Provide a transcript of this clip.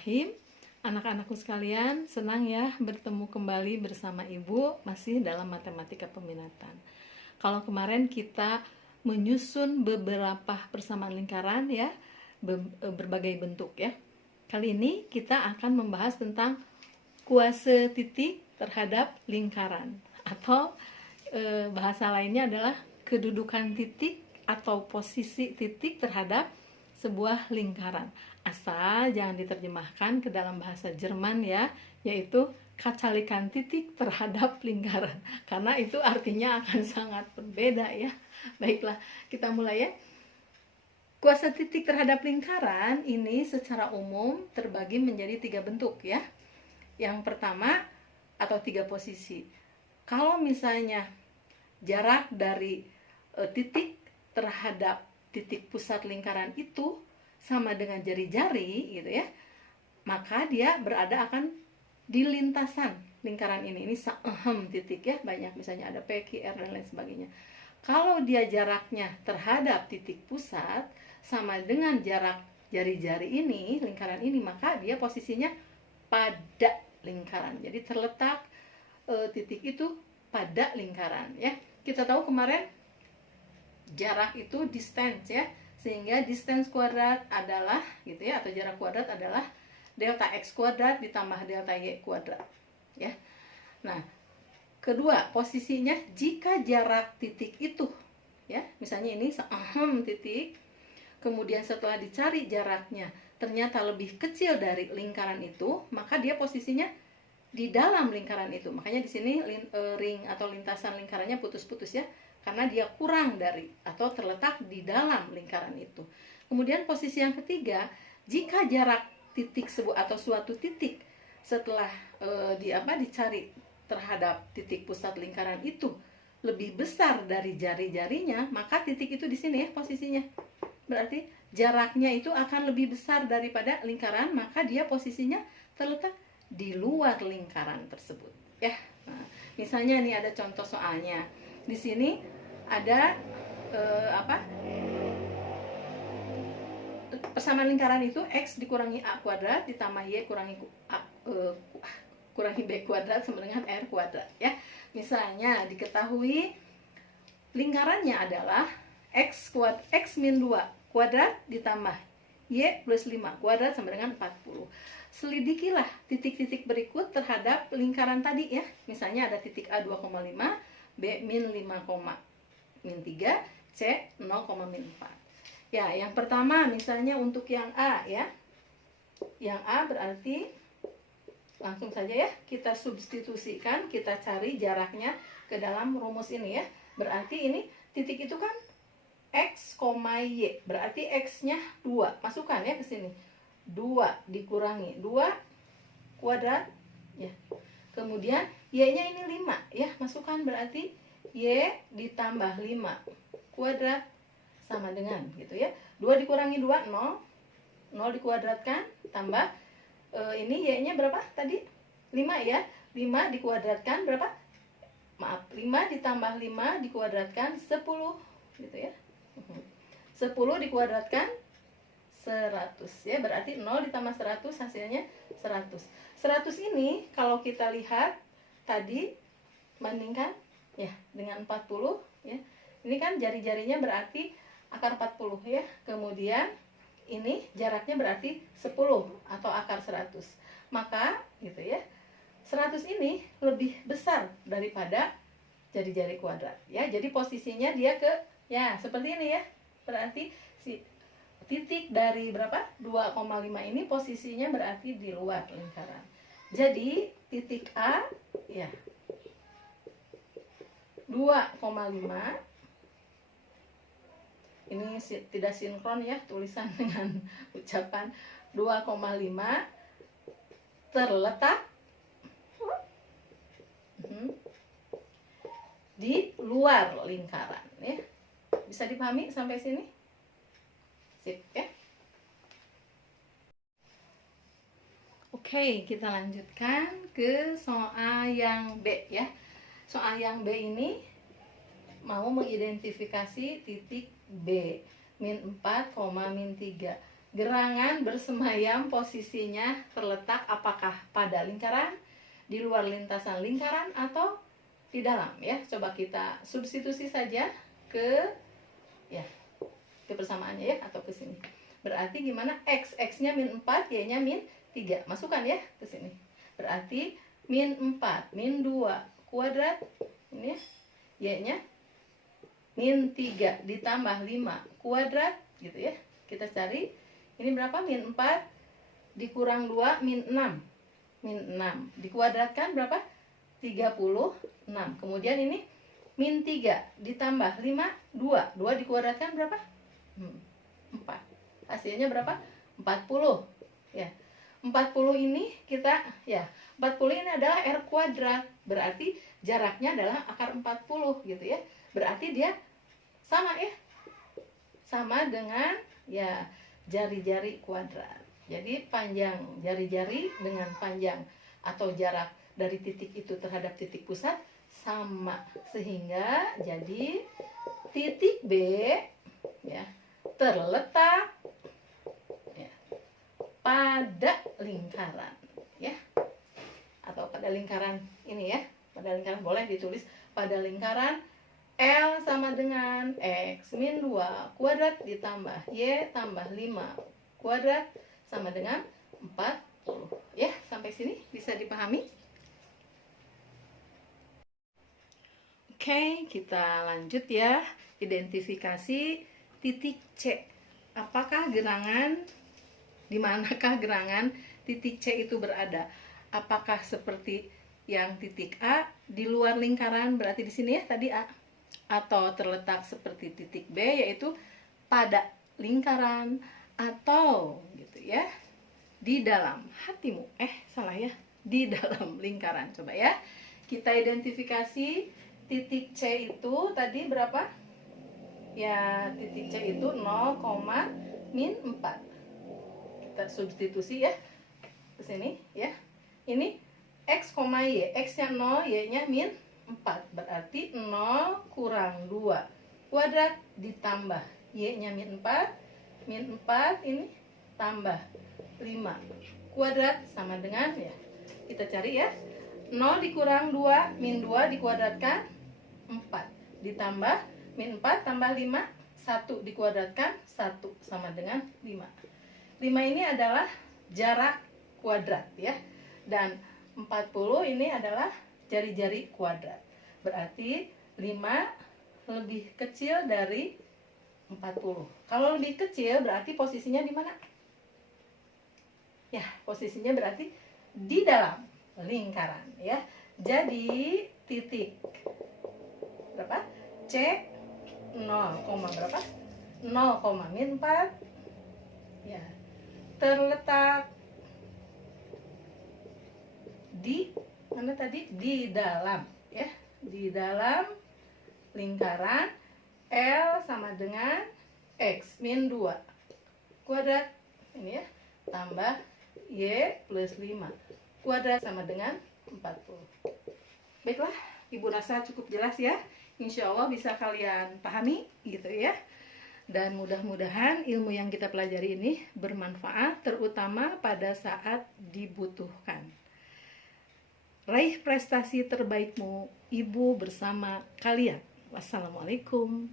Bismillahirrahmanirrahim. Anak-anakku sekalian, senang ya bertemu kembali bersama Ibu masih dalam matematika peminatan. Kalau kemarin kita menyusun beberapa persamaan lingkaran ya, berbagai bentuk ya. Kali ini kita akan membahas tentang kuase titik terhadap lingkaran, atau bahasa lainnya adalah kedudukan titik atau posisi titik terhadap sebuah lingkaran. Asal jangan diterjemahkan ke dalam bahasa Jerman ya, yaitu kacalikan titik terhadap lingkaran, karena itu artinya akan sangat berbeda ya. Baiklah, kita mulai ya. Kuasa titik terhadap lingkaran ini secara umum terbagi menjadi 3 bentuk ya. Yang pertama, atau 3 posisi. Kalau misalnya jarak dari titik terhadap titik pusat lingkaran itu sama dengan jari-jari gitu ya, maka dia berada akan di lintasan lingkaran ini. Ini sehem titik ya, banyak misalnya ada P, Q, R dan lain sebagainya. Kalau dia jaraknya terhadap titik pusat sama dengan jarak jari-jari ini, lingkaran ini, maka dia posisinya pada lingkaran. Jadi terletak titik itu pada lingkaran ya. Kita tahu kemarin jarak itu distance ya, sehingga distance kuadrat adalah gitu ya, atau jarak kuadrat adalah delta x kuadrat ditambah delta y kuadrat ya. Nah, kedua posisinya jika jarak titik itu ya, misalnya ini titik, kemudian setelah dicari jaraknya ternyata lebih kecil dari lingkaran itu, maka dia posisinya di dalam lingkaran itu. Makanya di sini ring atau lintasan lingkarannya putus-putus ya, karena dia kurang dari atau terletak di dalam lingkaran itu. Kemudian posisi yang ketiga, jika jarak titik atau suatu titik setelah dicari terhadap titik pusat lingkaran itu lebih besar dari jari-jarinya, maka titik itu di sini ya posisinya. Berarti jaraknya itu akan lebih besar daripada lingkaran, maka dia posisinya terletak di luar lingkaran tersebut ya. Nah, misalnya nih ada contoh soalnya. Di sini ada persamaan lingkaran itu x dikurangi a kuadrat ditambah y kurangi b kuadrat sama dengan r kuadrat ya. Misalnya diketahui lingkarannya adalah x min 2 kuadrat ditambah y plus 5 kuadrat sama dengan 40. Selidikilah titik-titik berikut terhadap lingkaran tadi ya. Misalnya ada titik A 2,5, B min 5,3, C 0,4. Ya, yang pertama misalnya untuk yang A ya. Yang A berarti langsung saja ya, kita substitusikan, kita cari jaraknya ke dalam rumus ini ya. Berarti ini titik itu kan x, y, berarti x-nya 2. Masukkan ya ke sini. 2 dikurangi 2 kuadrat ya. Kemudian y-nya ini 5 ya, masukkan, berarti y ditambah 5 kuadrat sama dengan gitu ya. 2 dikurangi 2 0. 0 dikuadratkan tambah ini y-nya berapa tadi? 5 ya. 5 dikuadratkan berapa? Maaf, 5 ditambah 5 dikuadratkan 10 gitu ya. 10 dikuadratkan 100 ya, berarti 0 ditambah 100 hasilnya 100. 100 ini kalau kita lihat tadi bandingkan ya dengan 40 ya. Ini kan jari-jarinya berarti akar 40 ya. Kemudian ini jaraknya berarti 10 atau akar 100. Maka gitu ya, 100 ini lebih besar daripada jari-jari kuadrat ya. Jadi posisinya dia ke ya seperti ini ya. Berarti si titik dari berapa? 2,5 ini posisinya berarti di luar lingkaran. Jadi titik A ya 2,5. Ini tidak sinkron ya tulisan dengan ucapan. 2,5 terletak di luar lingkaran ya. Bisa dipahami sampai sini? Sip ya. Oke, kita lanjutkan ke soal yang B ya. Soal yang B ini mau mengidentifikasi titik B min 4, min 3. Gerangan bersemayam posisinya terletak apakah pada lingkaran, di luar lintasan lingkaran, atau di dalam ya. Coba kita substitusi saja ke ya ke persamaannya ya, atau ke sini. Berarti gimana? X-nya min 4, Y-nya min 3. Masukkan ya ke sini. Berarti min 4, min 2 kuadrat ini ya. Y-nya min 3 ditambah 5 kuadrat gitu ya. Kita cari ini berapa? Min 4 dikurang 2 min 6. Min 6 dikuadratkan berapa? 36. Kemudian ini min 3 ditambah 5 2. 2 dikuadratkan berapa? 4. Hasilnya berapa? 40. Ya. 40 ini kita ya, 40 ini adalah R kuadrat. Berarti jaraknya adalah akar 40 gitu ya. Berarti dia sama ya. Sama dengan ya jari-jari kuadrat. Jadi panjang jari-jari dengan panjang atau jarak dari titik itu terhadap titik pusat sama, sehingga jadi titik B ya terletak ya pada lingkaran ya, atau pada lingkaran ini ya, pada lingkaran boleh ditulis pada lingkaran L sama dengan X min 2 kuadrat ditambah Y tambah 5 kuadrat sama dengan 40. Ya, sampai sini bisa dipahami? Oke, kita lanjut ya. Identifikasi titik C. Apakah gerangan, di manakah gerangan titik C itu berada? Apakah seperti yang titik A di luar lingkaran, berarti di sini ya tadi A, atau terletak seperti titik B yaitu pada lingkaran, atau gitu ya di dalam hatimu, salah ya, di dalam lingkaran. Coba ya kita identifikasi titik C itu tadi berapa ya. Titik C itu 0, min 4. Kita substitusi ya ke sini ya. Ini X, Y. X nya 0, Y nya min 4. Berarti 0 kurang 2 kuadrat ditambah Y nya min 4. Min 4 ini tambah 5 kuadrat sama dengan ya, kita cari ya, 0 dikurang 2 min 2 dikuadratkan 4 ditambah min 4 tambah 5 1 dikuadratkan 1 sama dengan 5. 5 ini adalah jarak kuadrat ya, dan 40 ini adalah jari-jari kuadrat. Berarti 5 lebih kecil dari 40. Kalau lebih kecil berarti posisinya di mana? Ya, posisinya berarti di dalam lingkaran ya. Jadi titik berapa? C 0, berapa? 0, min 4 ya, terletak di mana tadi? Di dalam ya, di dalam lingkaran L sama dengan X min 2 kuadrat ini ya, tambah Y plus 5 kuadrat sama dengan 40. Baiklah, Ibu rasa cukup jelas ya. Insya Allah bisa kalian pahami gitu ya. Dan mudah-mudahan ilmu yang kita pelajari ini bermanfaat, terutama pada saat dibutuhkan. Raih prestasi terbaikmu, Ibu bersama kalian. Wassalamualaikum.